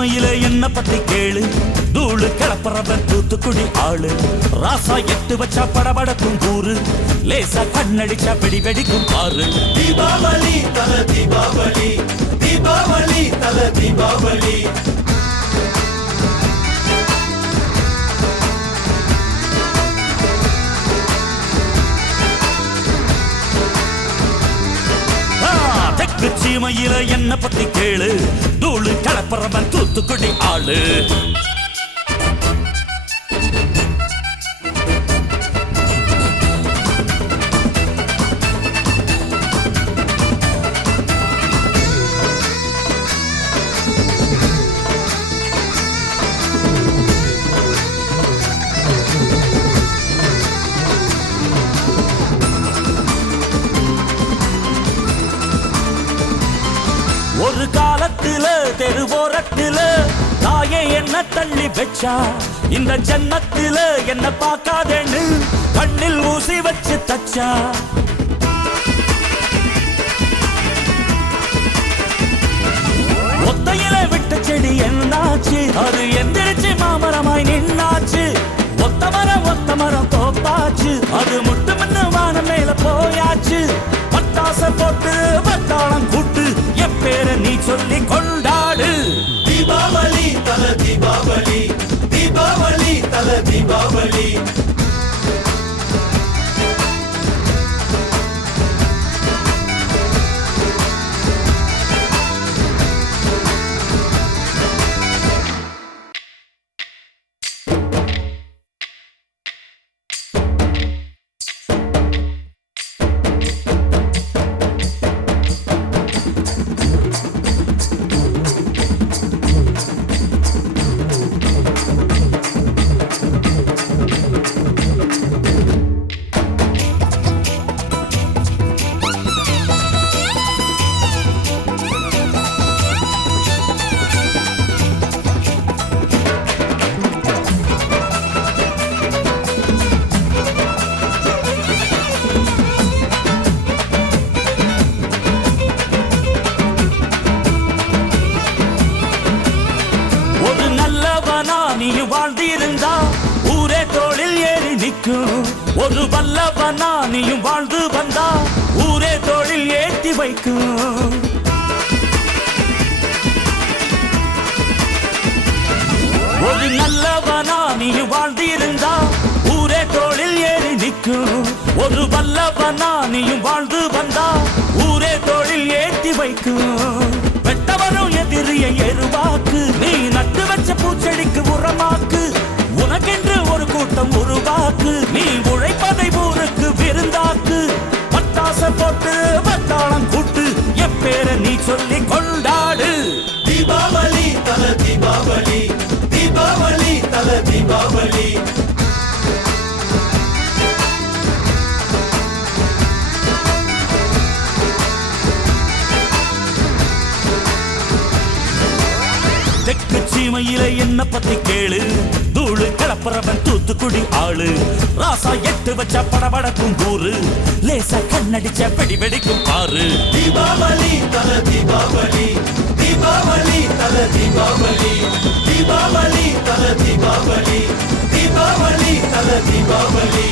சீமையில என்ன பத்தி கேளு, தூளு கிளப்புறவன் தூத்துக்குடி ஆளு. ராசா எட்டு வச்சா படபடக்கும் கூறு, லேசா கண்ணடிச்சா வெடி வெடிக்கும் பாரு. தீபாவளி தல தீபாவளி, தீபாவளி தல தீபாவளி. தெற்கு சீமையில என்ன பத்தி கேளு, தூளு கிளப்புறவன் தூத்துக்குடி ஆளு. ஒரு காலத்துல தெருவோரத்துல தாயே என்ன தள்ளி வச்சா, இந்த ஜன்னத்துல என்ன பார்க்காதேன்னு கண்ணில் ஊசி வச்சு தச்சா. ஒத்தையில விட்ட செடி என்னாச்சு, அது எந்திரிச்சு மாமரமாய் நின்னாச்சு. ஒத்த மரம் தோப்பாச்சு, அது முட்டு முன்னு வானம் மேல போயாச்சு. பட்டாச போட்டு பட்டாளம் கூட்டு, என் பேரை நீ சொல்லி கொண்டாடு. தீபாவளி தல தீபாவளி, தீபாவளி தல தீபாவளி. நீயும் வாழ்ந்திருந்தா ஊரே தோளில் ஏறி நிற்கும். ஒரு வல்லவனா நீயும் வாழ்ந்து வந்தா ஊரே தோளில் ஏற்றி வைக்கும். ஒரு நல்லவனா நீயும் வாழ்ந்திருந்தா ஊரே தோளில் ஏறி நிற்கும். ஒரு வல்லவனா நீயும் வாழ்ந்து வந்தா ஊரே தோளில் ஏற்றி வைக்கும். வெட்டவரும் எதிரிய எருவாக்கு, நீ நட்டு வச்ச பூச்செடிக்கு உரமாக்கு. உனக்கென்று ஒரு கூட்டம் உருவாக்கு, நீ உழைப்பதை ஊருக்கு விருந்தாக்கு. பட்டாச போட்டு பட்டாளம் கூட்டு, என் பேரை நீ சொல்லி கொண்டாடு. தீபாவளி தல தீபாவளி, தீபாவளி தல தீபாவளி. தெற்கு சீமையில என்ன பத்தி கேளு, தூளு கிளப்புறவன் தூத்துக்குடி ஆளு. ராசா எட்டு வச்சா படபடக்கும் கூறு, லேசா கண்ணடிச்சா வெடி வெடிக்கும் பாரு. தீபாவளி தல தீபாவளி, தீபாவளி தல தீபாவளி, தீபாவளி தல தீபாவளி, தீபாவளி தல தீபாவளி.